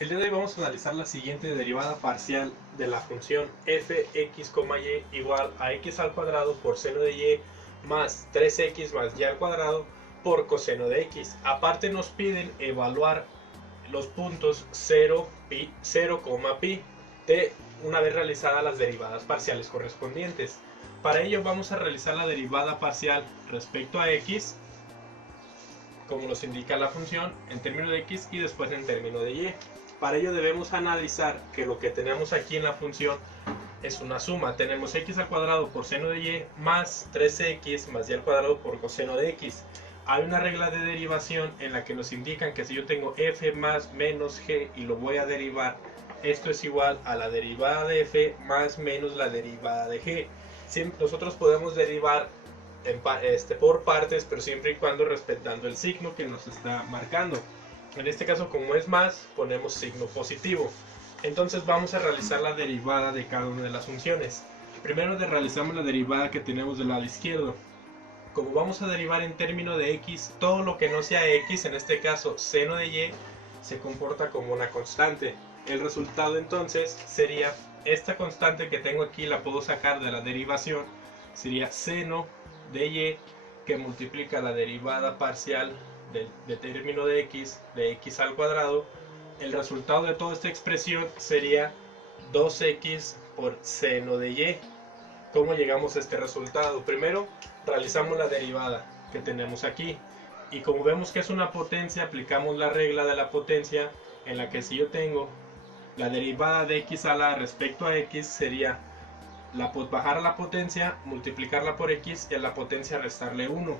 El día de hoy vamos a analizar la siguiente derivada parcial de la función fx, y igual a x al cuadrado por seno de y más 3x más y al cuadrado por coseno de x. Aparte nos piden evaluar los puntos 0, pi, 0, pi de una vez realizadas las derivadas parciales correspondientes. Para ello vamos a realizar la derivada parcial respecto a x, como nos indica la función, en términos de x y después en términos de y. Para ello debemos analizar que lo que tenemos aquí en la función es una suma. Tenemos x al cuadrado por seno de y más 3x más y al cuadrado por coseno de x. Hay una regla de derivación en la que nos indican que si yo tengo f más menos g y lo voy a derivar, esto es igual a la derivada de f más menos la derivada de g. Nosotros podemos derivar por partes, pero siempre y cuando respetando el signo que nos está marcando. En este caso, como es más, ponemos signo positivo. Entonces vamos a realizar la derivada de cada una de las funciones. Primero realizamos la derivada que tenemos del lado izquierdo. Como vamos a derivar en términos de x, todo lo que no sea x, en este caso seno de y, se comporta como una constante. El resultado entonces sería esta constante que tengo aquí, la puedo sacar de la derivación, sería seno de y que multiplica la derivada parcial de término de x al cuadrado. El resultado de toda esta expresión sería 2x por seno de y. ¿Cómo llegamos a este resultado? Primero realizamos la derivada que tenemos aquí, y como vemos que es una potencia, aplicamos la regla de la potencia, en la que si yo tengo la derivada de x a la respecto a x, sería bajar a la potencia, multiplicarla por x y a la potencia restarle 1.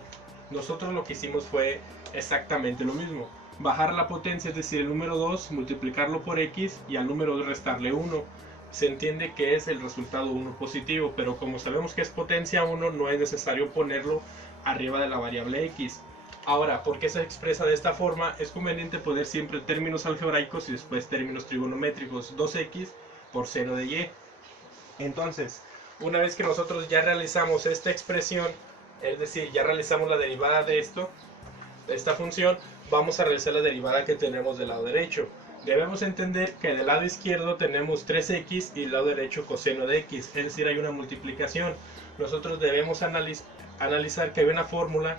Nosotros lo que hicimos fue exactamente lo mismo. Bajar la potencia, es decir, el número 2, multiplicarlo por x y al número 2 restarle 1. Se entiende que es el resultado 1 positivo, pero como sabemos que es potencia 1, no es necesario ponerlo arriba de la variable x. Ahora, ¿por qué se expresa de esta forma? Es conveniente poner siempre términos algebraicos y después términos trigonométricos. 2x por seno de y. Entonces, una vez que nosotros ya realizamos esta expresión, es decir, ya realizamos la derivada de esta función, vamos a realizar la derivada que tenemos del lado derecho. Debemos entender que del lado izquierdo tenemos 3x y del lado derecho coseno de x, es decir, hay una multiplicación. Nosotros debemos analizar que hay una fórmula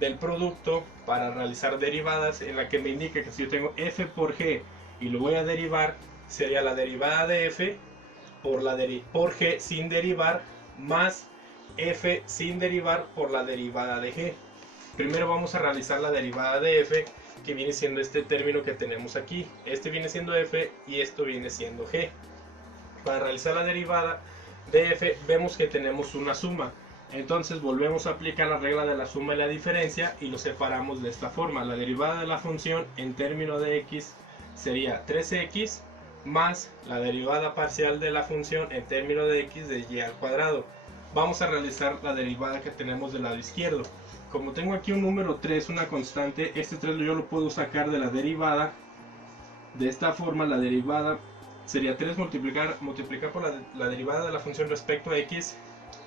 del producto para realizar derivadas en la que me indica que si yo tengo f por g y lo voy a derivar, sería la derivada de f por g sin derivar más f sin derivar por la derivada de g. Primero vamos a realizar la derivada de f, que viene siendo este término que tenemos aquí. Este viene siendo f y esto viene siendo g. Para realizar la derivada de f vemos que tenemos una suma. Entonces volvemos a aplicar la regla de la suma y la diferencia y lo separamos de esta forma. La derivada de la función en términos de x sería 3x más la derivada parcial de la función en términos de x de y al cuadrado. Vamos a realizar la derivada que tenemos del lado izquierdo. Como tengo aquí un número 3, una constante, este 3 yo lo puedo sacar de la derivada. De esta forma la derivada sería 3 multiplicar por la derivada de la función respecto a x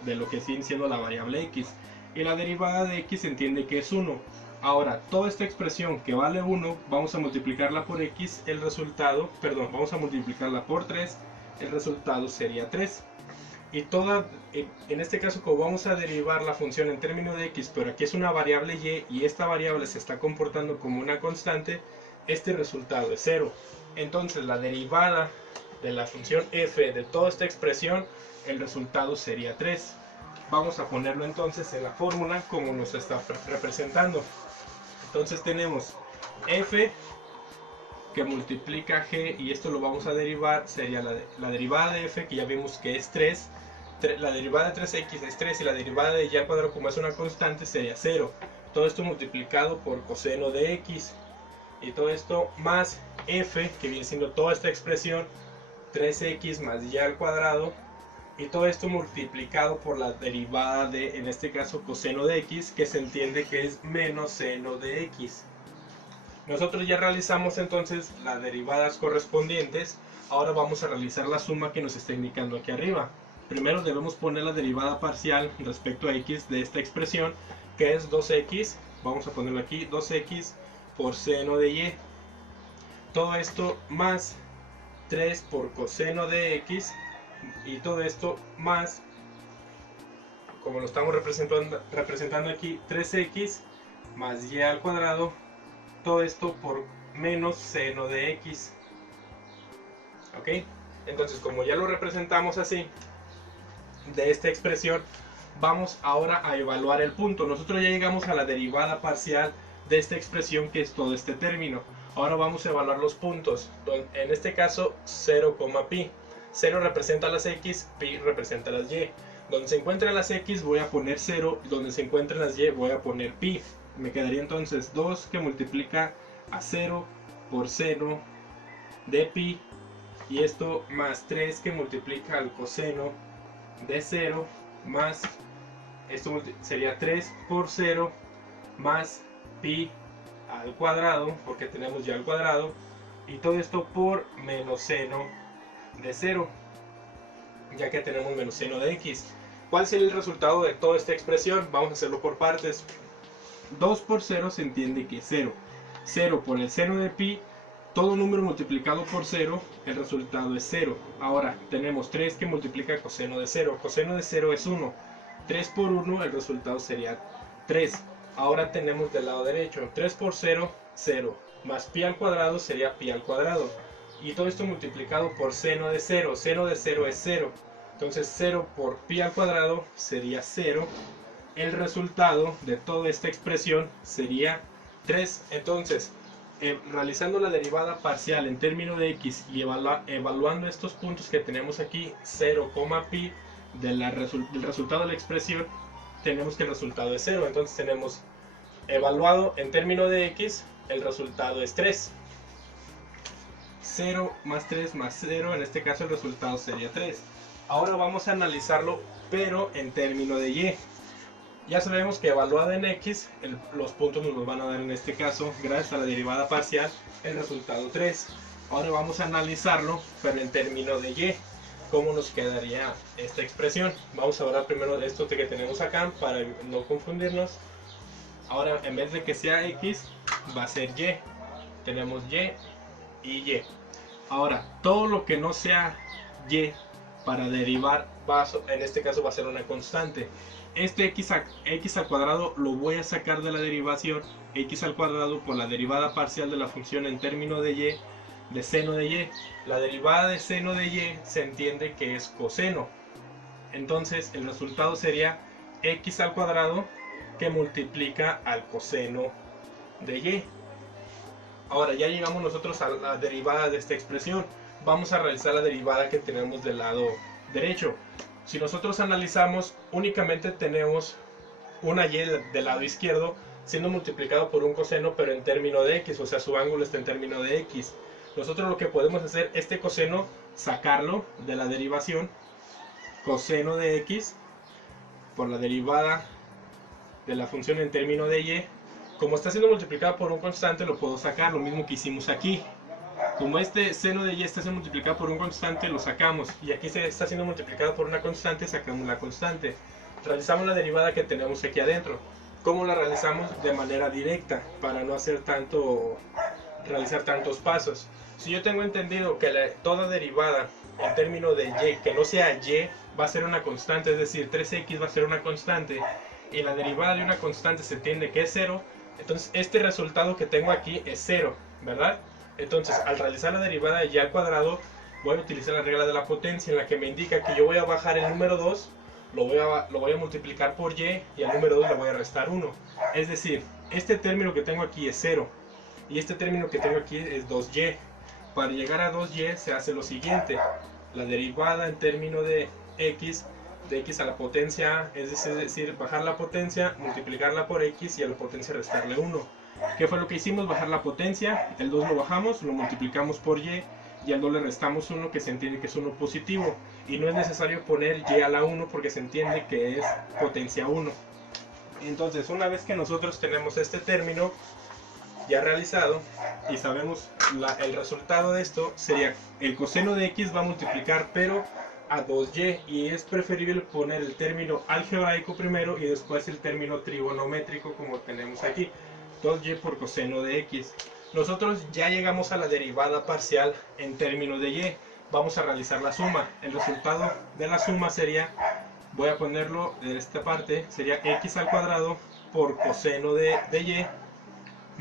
de lo que sigue siendo la variable x. Y la derivada de x se entiende que es 1. Ahora, toda esta expresión que vale 1, vamos a multiplicarla por x, el resultado, perdón, vamos a multiplicarla por 3, el resultado sería 3. Y en este caso, como vamos a derivar la función en términos de x, pero aquí es una variable y esta variable se está comportando como una constante, este resultado es 0. Entonces, la derivada de la función f de toda esta expresión, el resultado sería 3. Vamos a ponerlo entonces en la fórmula como nos está representando. Entonces tenemos f que multiplica g, y esto lo vamos a derivar, sería la derivada de f, que ya vimos que es 3. La derivada de 3x es 3 y la derivada de y al cuadrado, como es una constante, sería 0. Todo esto multiplicado por coseno de x, y todo esto más f, que viene siendo toda esta expresión, 3x más y al cuadrado, y todo esto multiplicado por la derivada de, en este caso, coseno de x, que se entiende que es menos seno de x. Nosotros ya realizamos entonces las derivadas correspondientes. Ahora vamos a realizar la suma que nos está indicando aquí arriba. Primero debemos poner la derivada parcial respecto a x de esta expresión, que es 2x, vamos a ponerlo aquí, 2x por seno de y. todo esto más 3 por coseno de x, y todo esto más, como lo estamos representando aquí, 3x más y al cuadrado, todo esto por menos seno de x. ¿Ok? Entonces, como ya lo representamos así, de esta expresión, vamos ahora a evaluar el punto. Nosotros ya llegamos a la derivada parcial de esta expresión, que es todo este término. Ahora vamos a evaluar los puntos. En este caso, 0, pi. 0 representa las x, pi representa las y. Donde se encuentran las x voy a poner 0, donde se encuentran las y voy a poner pi. Me quedaría entonces 2 que multiplica a 0 por seno de pi, y esto más 3 que multiplica al coseno de 0, más esto sería 3 por 0 más pi al cuadrado, porque tenemos ya al cuadrado, y todo esto por menos seno de 0, ya que tenemos menos seno de x. ¿Cuál sería el resultado de toda esta expresión? Vamos a hacerlo por partes. 2 por 0 se entiende que es 0. 0 por el seno de pi, todo número multiplicado por 0, el resultado es 0. Ahora tenemos 3 que multiplica coseno de 0. Coseno de 0 es 1. 3 por 1, el resultado sería 3. Ahora tenemos del lado derecho 3 por 0, 0. Más pi al cuadrado sería pi al cuadrado. Y todo esto multiplicado por seno de 0. Seno de 0 es 0. Entonces 0 por pi al cuadrado sería 0. El resultado de toda esta expresión sería 3. Entonces, realizando la derivada parcial en términos de x y evaluando estos puntos que tenemos aquí, 0, pi, del resultado de la expresión, tenemos que el resultado es 0. Entonces tenemos evaluado en términos de x, el resultado es 3. 0 más 3 más 0, en este caso el resultado sería 3. Ahora vamos a analizarlo, pero en términos de y. Ya sabemos que evaluada en x, los puntos nos los van a dar en este caso, gracias a la derivada parcial, el resultado 3. Ahora vamos a analizarlo, pero en términos de y. ¿Cómo nos quedaría esta expresión? Vamos a hablar primero de esto que tenemos acá, para no confundirnos. Ahora, en vez de que sea x, va a ser y. Tenemos y y. Ahora, todo lo que no sea y, para derivar, en este caso va a ser una constante. Este x al cuadrado lo voy a sacar de la derivación, x al cuadrado por la derivada parcial de la función en términos de y, de seno de y. La derivada de seno de y se entiende que es coseno. Entonces el resultado sería x al cuadrado que multiplica al coseno de y. Ahora ya llegamos nosotros a la derivada de esta expresión. Vamos a realizar la derivada que tenemos del lado derecho. Si nosotros analizamos, únicamente tenemos una y del lado izquierdo siendo multiplicado por un coseno, pero en términos de x, o sea, su ángulo está en términos de x. Nosotros lo que podemos hacer, este coseno, sacarlo de la derivación, coseno de x, por la derivada de la función en términos de y. Como está siendo multiplicado por un constante, lo puedo sacar, lo mismo que hicimos aquí. Como este seno de y está siendo multiplicado por un constante, lo sacamos. Y aquí se está siendo multiplicado por una constante, sacamos la constante. Realizamos la derivada que tenemos aquí adentro. ¿Cómo la realizamos? De manera directa, para no hacer realizar tantos pasos. Si yo tengo entendido que toda derivada en términos de y, que no sea y, va a ser una constante, es decir, 3x va a ser una constante, y la derivada de una constante se entiende que es 0, entonces este resultado que tengo aquí es 0, ¿verdad? Entonces, al realizar la derivada de y al cuadrado, voy a utilizar la regla de la potencia, en la que me indica que yo voy a bajar el número 2, lo voy a multiplicar por y, y al número 2 le voy a restar 1. Es decir, este término que tengo aquí es 0, y este término que tengo aquí es 2y. Para llegar a 2y se hace lo siguiente: la derivada en términos de x a la potencia a, es decir, bajar la potencia, multiplicarla por x y a la potencia restarle 1. ¿Qué fue lo que hicimos? Bajar la potencia, el 2 lo bajamos, lo multiplicamos por y al 2 le restamos 1, que se entiende que es 1 positivo, y no es necesario poner y a la 1 porque se entiende que es potencia 1. Entonces, una vez que nosotros tenemos este término ya realizado y sabemos el resultado de esto, sería el coseno de x va a multiplicar pero a 2y, y es preferible poner el término algebraico primero y después el término trigonométrico, como tenemos aquí, 2y por coseno de x. Nosotros ya llegamos a la derivada parcial en términos de y. Vamos a realizar la suma. El resultado de la suma sería, voy a ponerlo en esta parte, sería x al cuadrado por coseno de y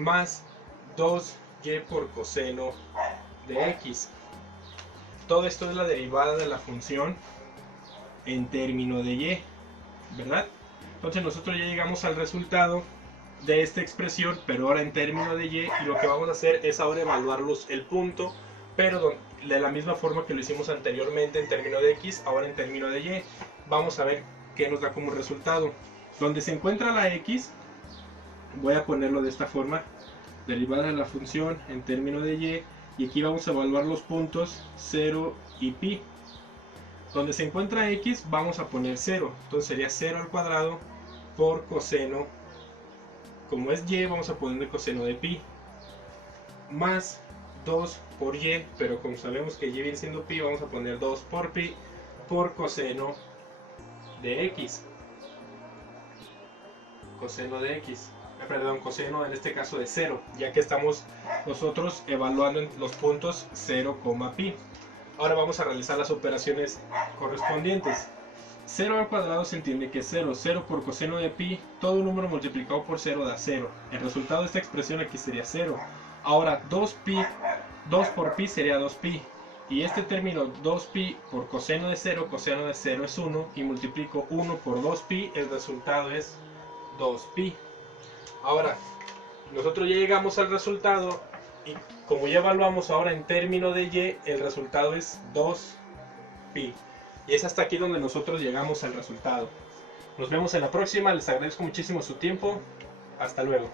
más 2y por coseno de x. Todo esto es la derivada de la función en términos de y, ¿verdad? Entonces nosotros ya llegamos al resultado de esta expresión, pero ahora en términos de y, y lo que vamos a hacer es ahora evaluar el punto, pero de la misma forma que lo hicimos anteriormente en términos de x, ahora en términos de y. Vamos a ver qué nos da como resultado. Donde se encuentra la x, voy a ponerlo de esta forma, derivada de la función en términos de y aquí vamos a evaluar los puntos 0 y pi. Donde se encuentra x vamos a poner 0, entonces sería 0 al cuadrado por coseno, como es y vamos a poner el coseno de pi, más 2 por y, pero como sabemos que y viene siendo pi, vamos a poner 2 por pi por coseno de x. Coseno de x, perdón, coseno en este caso de 0, ya que estamos nosotros evaluando en los puntos 0, pi. Ahora vamos a realizar las operaciones correspondientes. 0 al cuadrado se entiende que es 0, 0 por coseno de pi, todo número multiplicado por 0 da 0. El resultado de esta expresión aquí sería 0. Ahora 2pi, 2 por pi sería 2pi. Y este término 2pi por coseno de 0 es 1, y multiplico 1 por 2pi, el resultado es 2pi. Ahora, nosotros ya llegamos al resultado, y como ya evaluamos ahora en términos de y, el resultado es 2pi. Y es hasta aquí donde nosotros llegamos al resultado. Nos vemos en la próxima, les agradezco muchísimo su tiempo. Hasta luego.